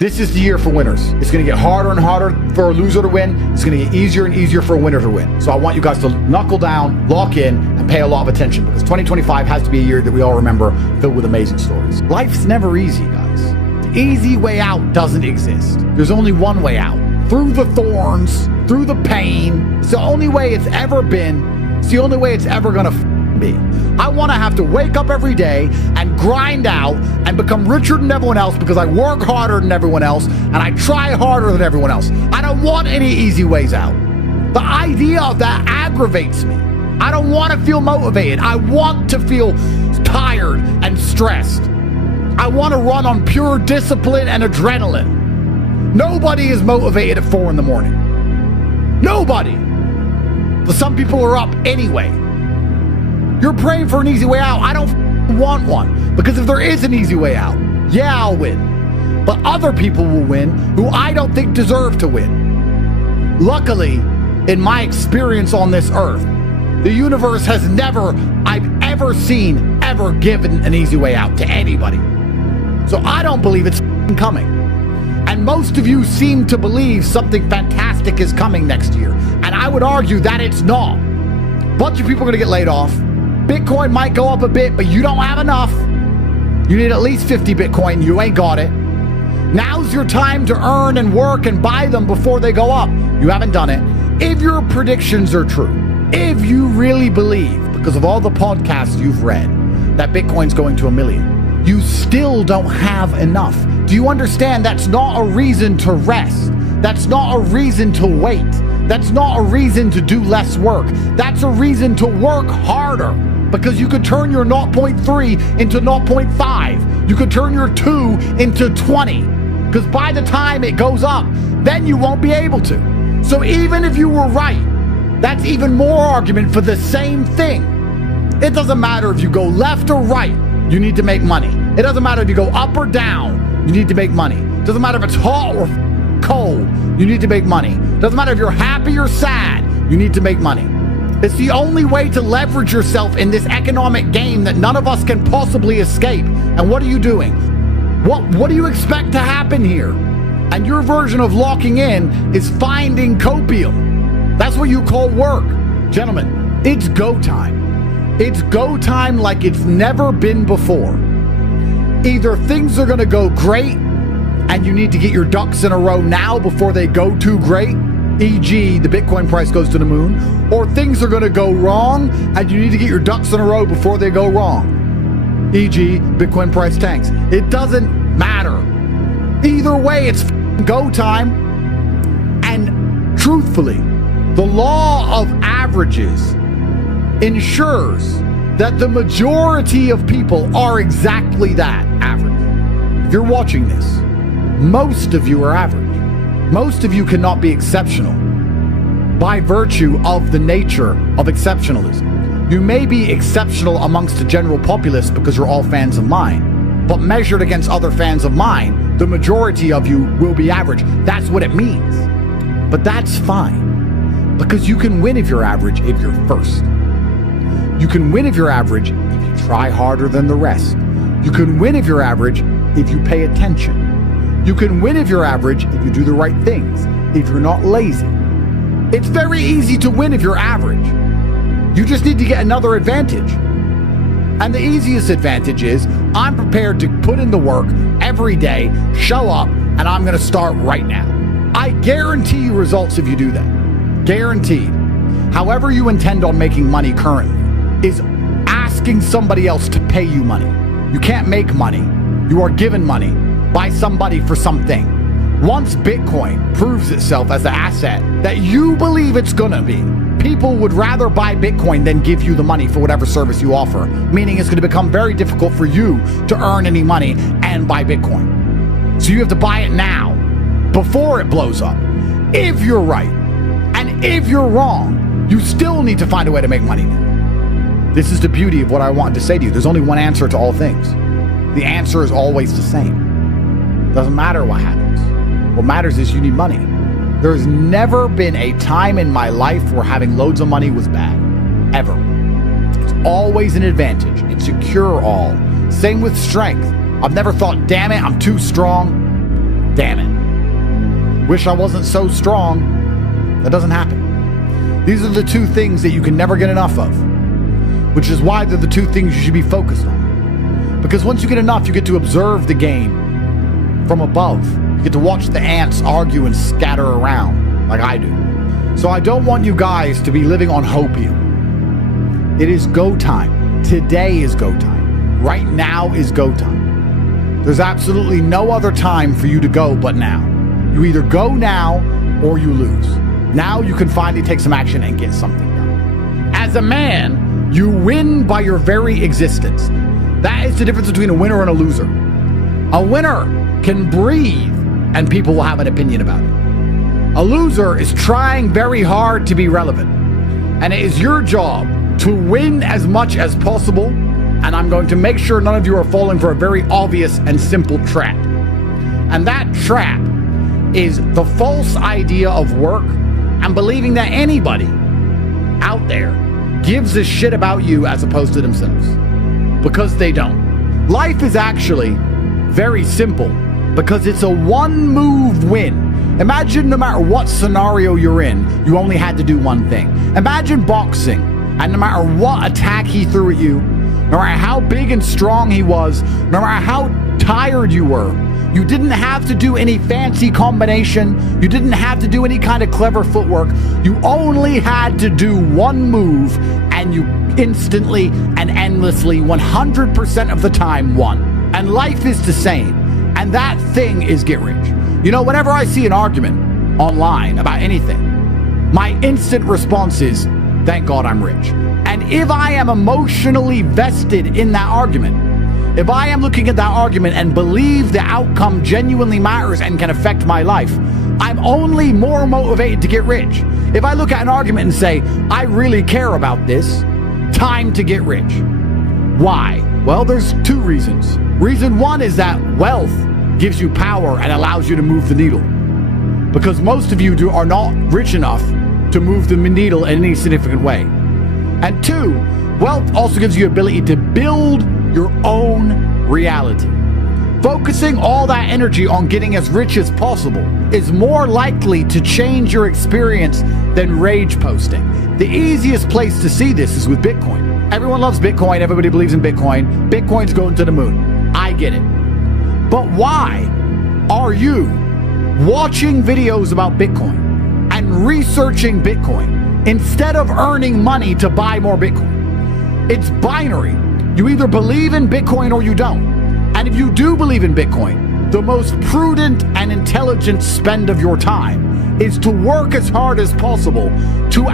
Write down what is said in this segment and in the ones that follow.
This is the year for winners. It's going to get harder and harder for a loser to win. It's going to get easier and easier for a winner to win. So I want you guys to knuckle down, lock in, and pay a lot of attention, because 2025 has to be a year that we all remember, filled with amazing stories. Life's never easy, guys. The easy way out doesn't exist. There's only one way out. Through the thorns, through the pain. It's the only way it's ever been. It's the only way it's ever going to be. I want to have to wake up every day and grind out and become richer than everyone else because I work harder than everyone else and I try harder than everyone else. I don't want any easy ways out. The idea of that aggravates me. I don't want to feel motivated. I want to feel tired and stressed. I want to run on pure discipline and adrenaline. Nobody is motivated at 4 a.m. Nobody. But some people are up anyway. You're praying for an easy way out. I don't want one, because if there is an easy way out, yeah, I'll win. But other people will win who I don't think deserve to win. Luckily, in my experience on this earth, the universe has never, I've ever seen, ever given an easy way out to anybody. So I don't believe it's coming. And most of you seem to believe something fantastic is coming next year. And I would argue that it's not. A bunch of people are going to get laid off. Bitcoin might go up a bit, but you don't have enough. You need at least 50 Bitcoin. You ain't got it. Now's your time to earn and work and buy them before they go up. You haven't done it. If your predictions are true, if you really believe, because of all the podcasts you've read, that Bitcoin's going to 1 million, you still don't have enough. Do you understand? That's not a reason to rest. That's not a reason to wait. That's not a reason to do less work. That's a reason to work harder. Because you could turn your 0.3 into 0.5. You could turn your 2 into 20. Because by the time it goes up, then you won't be able to. So even if you were right, that's even more argument for the same thing. It doesn't matter if you go left or right, you need to make money. It doesn't matter if you go up or down, you need to make money. It doesn't matter if it's hot or cold, you need to make money. It doesn't matter if you're happy or sad, you need to make money. It's the only way to leverage yourself in this economic game that none of us can possibly escape. And what are you doing? What do you expect to happen here? And your version of locking in is finding copium. That's what you call work. Gentlemen, it's go time. It's go time like it's never been before. Either things are going to go great and you need to get your ducks in a row now before they go too great, e.g. the Bitcoin price goes to the moon, or things are going to go wrong and you need to get your ducks in a row before they go wrong, e.g. Bitcoin price tanks. It doesn't matter. Either way, it's go time. And truthfully, the law of averages ensures that the majority of people are exactly that, average. If you're watching this, most of you are average. Most of you cannot be exceptional by virtue of the nature of exceptionalism. You may be exceptional amongst the general populace because you're all fans of mine, but measured against other fans of mine, the majority of you will be average. That's what it means. But that's fine, because you can win if you're average if you're first. You can win if you're average if you try harder than the rest. You can win if you're average if you pay attention. You can win if you're average if you do the right things, if you're not lazy. It's very easy to win if you're average. You just need to get another advantage. And the easiest advantage is I'm prepared to put in the work every day, show up, and I'm going to start right now. I guarantee you results if you do that. Guaranteed. However you intend on making money currently is asking somebody else to pay you money. You can't make money. You are given money by somebody for something. Once Bitcoin proves itself as the asset that you believe it's gonna be, people would rather buy Bitcoin than give you the money for whatever service you offer, meaning it's gonna become very difficult for you to earn any money and buy Bitcoin. So you have to buy it now, before it blows up. If you're right, and if you're wrong, you still need to find a way to make money now. This is the beauty of what I wanted to say to you. There's only one answer to all things. The answer is always the same. Doesn't matter what happens. What matters is you need money. There's never been a time in my life where having loads of money was bad. Ever. It's always an advantage. It's a cure-all. Same with strength. I've never thought, damn it, I'm too strong. Damn it. Wish I wasn't so strong. That doesn't happen. These are the two things that you can never get enough of, which is why they're the two things you should be focused on. Because once you get enough, you get to observe the game from above. You get to watch the ants argue and scatter around like I do. So I don't want you guys to be living on hopium. It is go time. Today is go time. Right now is go time. There's absolutely no other time for you to go but now. You either go now or you lose. Now you can finally take some action and get something done. As a man, you win by your very existence. That is the difference between a winner and a loser. A winner can breathe and people will have an opinion about it. A loser is trying very hard to be relevant. And it is your job to win as much as possible. And I'm going to make sure none of you are falling for a very obvious and simple trap. And that trap is the false idea of work and believing that anybody out there gives a shit about you as opposed to themselves. Because they don't. Life is actually very simple because it's a one-move win. Imagine no matter what scenario you're in, you only had to do one thing. Imagine boxing, and no matter what attack he threw at you, no matter how big and strong he was, no matter how tired you were, you didn't have to do any fancy combination. You didn't have to do any kind of clever footwork. You only had to do one move, and you instantly and endlessly, 100% of the time, won. And life is the same. And that thing is get rich. You know, whenever I see an argument online about anything, my instant response is, thank God I'm rich. And if I am emotionally vested in that argument, if I am looking at that argument and believe the outcome genuinely matters and can affect my life, I'm only more motivated to get rich. If I look at an argument and say, I really care about this, time to get rich. Why? Well, there's two reasons. Reason one is that wealth gives you power and allows you to move the needle. Because most of you are not rich enough to move the needle in any significant way. And two, wealth also gives you the ability to build your own reality. Focusing all that energy on getting as rich as possible is more likely to change your experience than rage posting. The easiest place to see this is with Bitcoin. Everyone loves Bitcoin. Everybody believes in Bitcoin. Bitcoin's going to the moon. I get it. But why are you watching videos about Bitcoin and researching Bitcoin instead of earning money to buy more Bitcoin? It's binary. You either believe in Bitcoin or you don't. And if you do believe in Bitcoin, the most prudent and intelligent spend of your time is to work as hard as possible to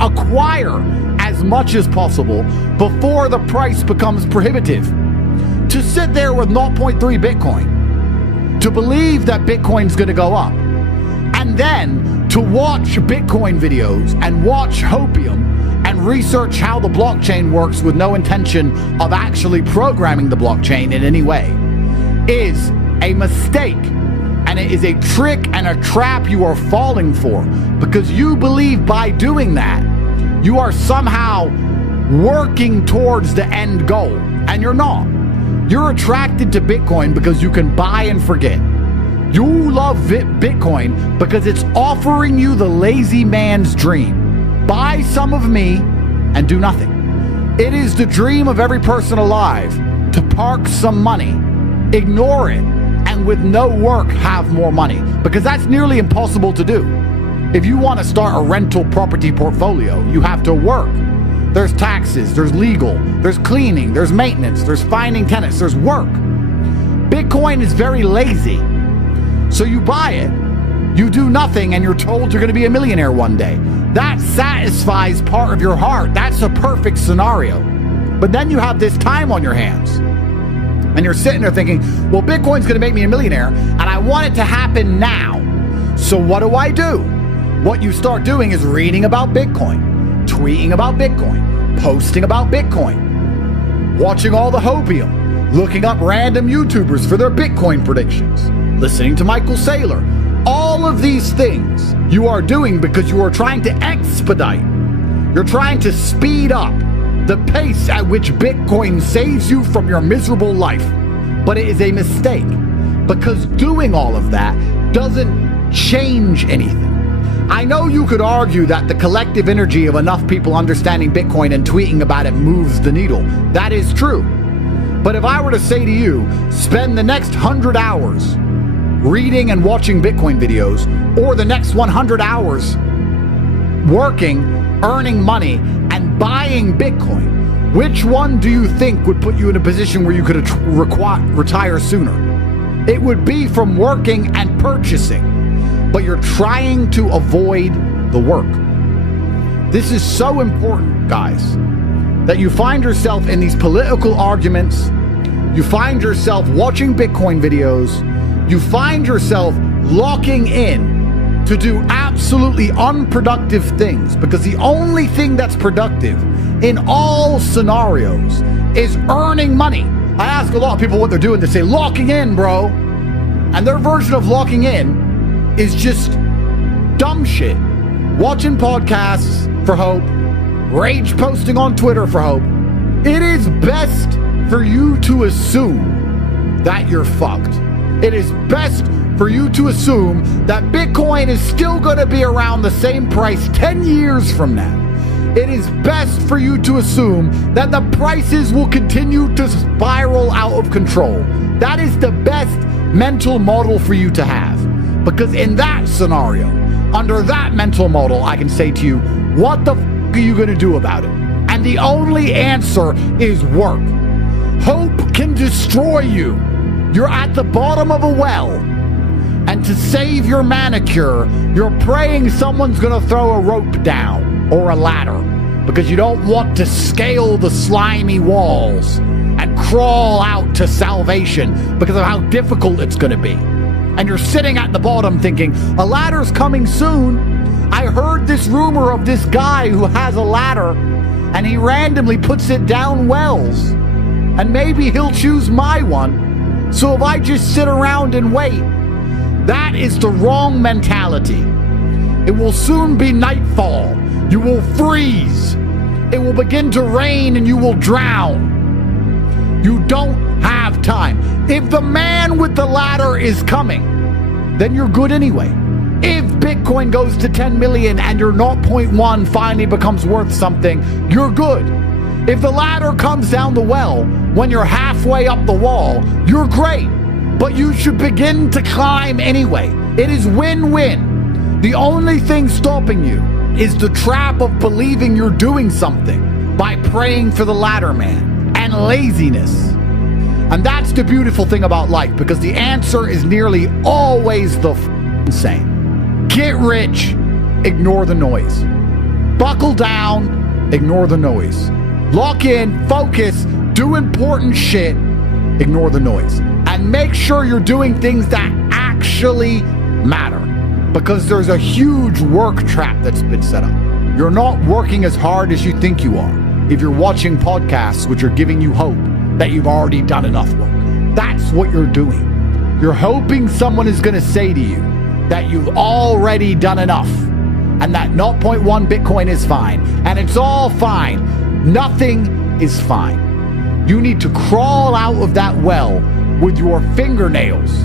acquire as much as possible before the price becomes prohibitive. To sit there with 0.3 Bitcoin, to believe that Bitcoin's going to go up, and then to watch Bitcoin videos and watch hopium and research how the blockchain works with no intention of actually programming the blockchain in any way is a mistake. And it is a trick and a trap you are falling for because you believe by doing that, you are somehow working towards the end goal. And you're not. You're attracted to Bitcoin because you can buy and forget. You love Bitcoin because it's offering you the lazy man's dream. Buy some of me and do nothing. It is the dream of every person alive to park some money, ignore it, and with no work have more money, because that's nearly impossible to do. If you want to start a rental property portfolio, you have to work. There's taxes, there's legal, there's cleaning, there's maintenance, there's finding tenants, there's work. Bitcoin is very lazy. So you buy it, you do nothing, and you're told you're going to be a millionaire one day. That satisfies part of your heart. That's a perfect scenario. But then you have this time on your hands. And you're sitting there thinking, well, Bitcoin's going to make me a millionaire, and I want it to happen now. So what do? What you start doing is reading about Bitcoin, tweeting about Bitcoin, posting about Bitcoin, watching all the hopium, looking up random YouTubers for their Bitcoin predictions, listening to Michael Saylor. All of these things you are doing because you are trying to expedite. You're trying to speed up the pace at which Bitcoin saves you from your miserable life. But it is a mistake because doing all of that doesn't change anything. I know you could argue that the collective energy of enough people understanding Bitcoin and tweeting about it moves the needle. That is true. But if I were to say to you, spend the next 100 hours reading and watching Bitcoin videos, or the next 100 hours working, earning money, and buying Bitcoin, which one do you think would put you in a position where you could retire sooner? It would be from working and purchasing. But you're trying to avoid the work. This is so important, guys, that you find yourself in these political arguments, you find yourself watching Bitcoin videos, you find yourself locking in to do absolutely unproductive things, because the only thing that's productive in all scenarios is earning money. I ask a lot of people what they're doing. They say, locking in, bro. And their version of locking in is just dumb shit. Watching podcasts for hope, rage posting on Twitter for hope. It is best for you to assume that you're fucked. It is best for you to assume that Bitcoin is still going to be around the same price 10 years from now. It is best for you to assume that the prices will continue to spiral out of control. That is the best mental model for you to have. Because in that scenario, under that mental model, I can say to you, what the f*** are you going to do about it? And the only answer is work. Hope can destroy you. You're at the bottom of a well. And to save your manicure, you're praying someone's going to throw a rope down or a ladder, because you don't want to scale the slimy walls and crawl out to salvation because of how difficult it's going to be. And you're sitting at the bottom thinking, a ladder's coming soon. I heard this rumor of this guy who has a ladder and he randomly puts it down wells. And maybe he'll choose my one. So if I just sit around and wait, that is the wrong mentality. It will soon be nightfall. You will freeze. It will begin to rain and you will drown. You don't have time. If the man with the ladder is coming, then you're good anyway. If Bitcoin goes to 10 million and your 0.1 finally becomes worth something, you're good. If the ladder comes down the well when you're halfway up the wall, you're great. But you should begin to climb anyway. It is win-win. The only thing stopping you is the trap of believing you're doing something by praying for the ladder man and laziness. And that's the beautiful thing about life, because the answer is nearly always the same. Get rich, ignore the noise. Buckle down, ignore the noise. Lock in, focus, do important shit, ignore the noise. And make sure you're doing things that actually matter, because there's a huge work trap that's been set up. You're not working as hard as you think you are if you're watching podcasts which are giving you hope that you've already done enough work. That's what you're doing. You're hoping someone is going to say to you that you've already done enough and that 0.1 Bitcoin is fine and it's all fine. Nothing is fine. You need to crawl out of that well with your fingernails.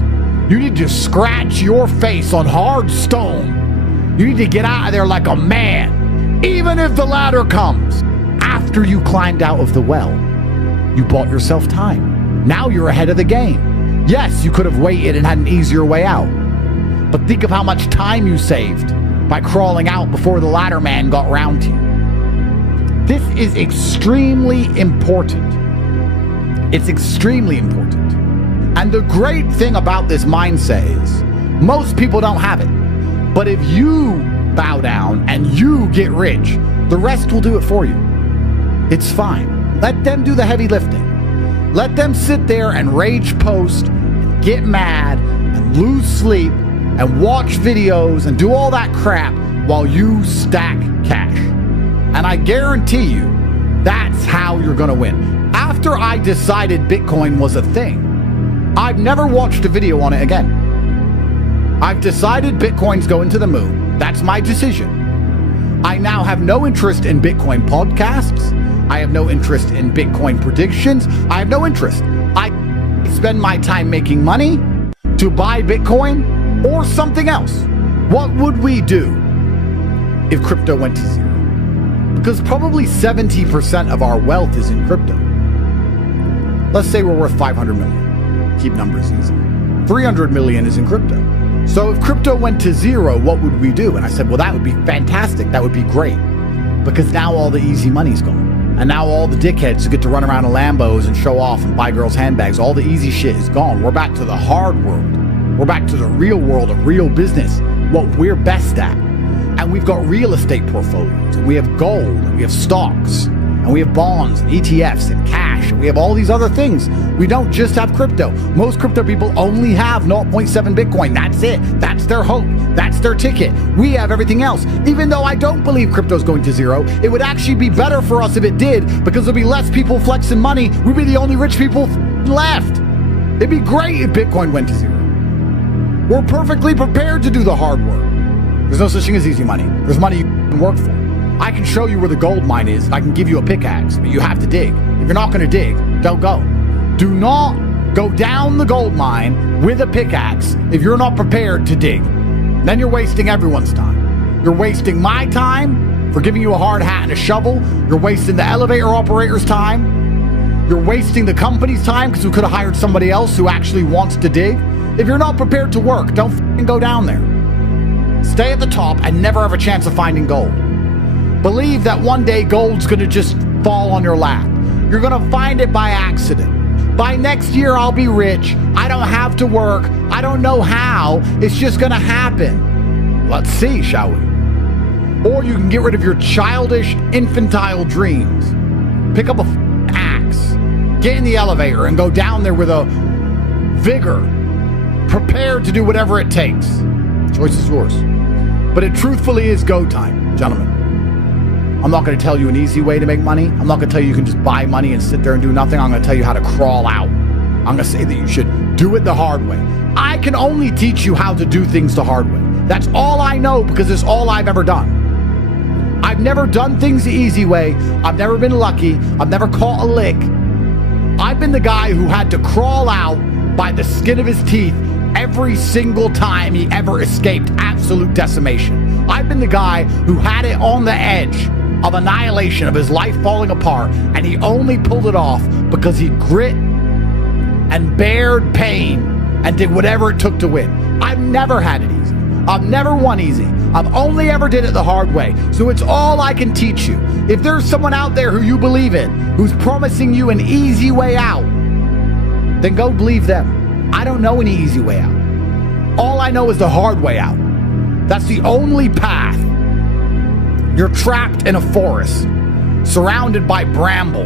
You need to scratch your face on hard stone. You need to get out of there like a man, even if the ladder comes. After you climbed out of the well, you bought yourself time. Now you're ahead of the game. Yes, you could have waited and had an easier way out. But think of how much time you saved by crawling out before the ladder man got round to you. This is extremely important. It's extremely important. And the great thing about this mindset is most people don't have it. But if you bow down and you get rich, the rest will do it for you. It's fine. Let them do the heavy lifting. Let them sit there and rage post and get mad and lose sleep and watch videos and do all that crap while you stack cash. And I guarantee you, that's how you're going to win. After I decided Bitcoin was a thing, I've never watched a video on it again. I've decided Bitcoin's going to the moon. That's my decision. I now have no interest in Bitcoin podcasts. I have no interest in Bitcoin predictions. I have no interest. I spend my time making money to buy Bitcoin or something else? What would we do if crypto went to zero? Because probably 70% of our wealth is in crypto. Let's say we're worth 500 million. Keep numbers easy. 300 million is in crypto. So if crypto went to zero, what would we do? And I said, well, that would be fantastic. That would be great. Because now all the easy money's gone. And now all the dickheads who get to run around in Lambos and show off and buy girls' handbags, all the easy shit is gone. We're back to the hard world. We're back to the real world of real business, what we're best at. And we've got real estate portfolios, and we have gold, and we have stocks, and we have bonds, and ETFs, and cash, and we have all these other things. We don't just have crypto. Most crypto people only have 0.7 Bitcoin. That's it. That's their hope. That's their ticket. We have everything else. Even though I don't believe crypto's going to zero, it would actually be better for us if it did, because there'd be less people flexing money. We'd be the only rich people left. It'd be great if Bitcoin went to zero. We're perfectly prepared to do the hard work. There's no such thing as easy money. There's money you can work for. I can show you where the gold mine is. I can give you a pickaxe, but you have to dig. If you're not going to dig, don't go. Do not go down the gold mine with a pickaxe if you're not prepared to dig. Then you're wasting everyone's time. You're wasting my time for giving you a hard hat and a shovel. You're wasting the elevator operator's time. You're wasting the company's time because we could have hired somebody else who actually wants to dig. If you're not prepared to work, don't f***ing go down there. Stay at the top and never have a chance of finding gold. Believe that one day gold's going to just fall on your lap. You're going to find it by accident. By next year, I'll be rich. I don't have to work. I don't know how. It's just going to happen. Let's see, shall we? Or you can get rid of your childish, infantile dreams. Pick up a axe. Get in the elevator and go down there with a vigor. Prepared to do whatever it takes. The choice is yours. But it truthfully is go time, gentlemen. I'm not going to tell you an easy way to make money. I'm not going to tell you can just buy money and sit there and do nothing. I'm going to tell you how to crawl out. I'm going to say that you should do it the hard way. I can only teach you how to do things the hard way. That's all I know because it's all I've ever done. I've never done things the easy way. I've never been lucky. I've never caught a lick. I've been the guy who had to crawl out by the skin of his teeth every single time he ever escaped absolute decimation. I've been the guy who had it on the edge of annihilation, of his life falling apart, and he only pulled it off because he grit and bared pain and did whatever it took to win. I've never had it easy. I've never won easy. I've only ever did it the hard way. So it's all I can teach you. If there's someone out there who you believe in, who's promising you an easy way out, then go believe them. I don't know any easy way out. All I know is the hard way out. That's the only path. You're trapped in a forest, surrounded by bramble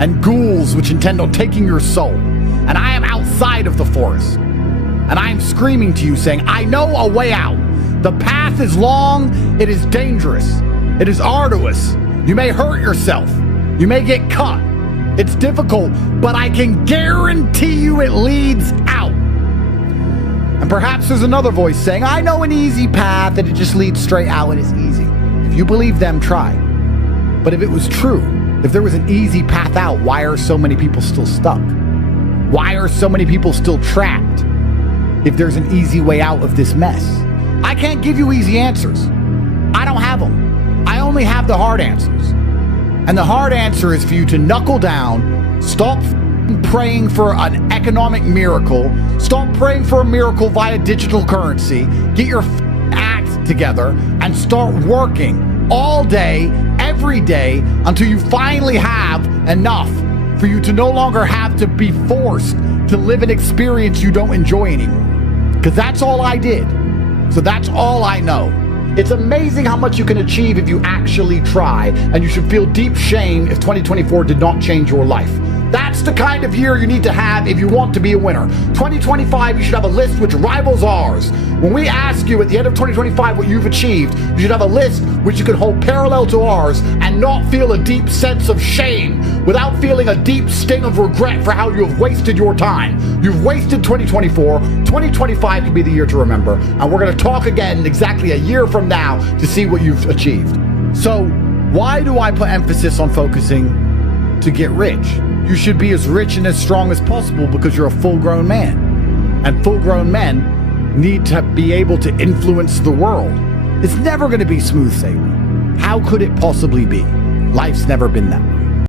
and ghouls which intend on taking your soul. And I am outside of the forest. And I am screaming to you saying, I know a way out. The path is long, it is dangerous, it is arduous. You may hurt yourself, you may get cut. It's difficult, but I can guarantee you it leads out. And perhaps there's another voice saying, I know an easy path and it just leads straight out and it's easy. If you believe them, try. But if it was true, if there was an easy path out, why are so many people still stuck? Why are so many people still trapped? If there's an easy way out of this mess. I can't give you easy answers. I don't have them. I only have the hard answers. And the hard answer is for you to knuckle down, stop praying for an economic miracle, stop praying for a miracle via digital currency, get your act together, and start working all day, every day, until you finally have enough for you to no longer have to be forced to live an experience you don't enjoy anymore. Because that's all I did. So that's all I know. It's amazing how much you can achieve if you actually try, and you should feel deep shame if 2024 did not change your life. That's the kind of year you need to have if you want to be a winner. 2025, you should have a list which rivals ours. When we ask you at the end of 2025 what you've achieved, you should have a list which you can hold parallel to ours and not feel a deep sense of shame without feeling a deep sting of regret for how you have wasted your time. You've wasted 2024. 2025 can be the year to remember. And we're going to talk again exactly a year from now to see what you've achieved. So why do I put emphasis on focusing to get rich? You should be as rich and as strong as possible because you're a full-grown man. and full-grown men need to be able to influence the world. It's never going to be smooth sailing. How could it possibly be? Life's never been that way.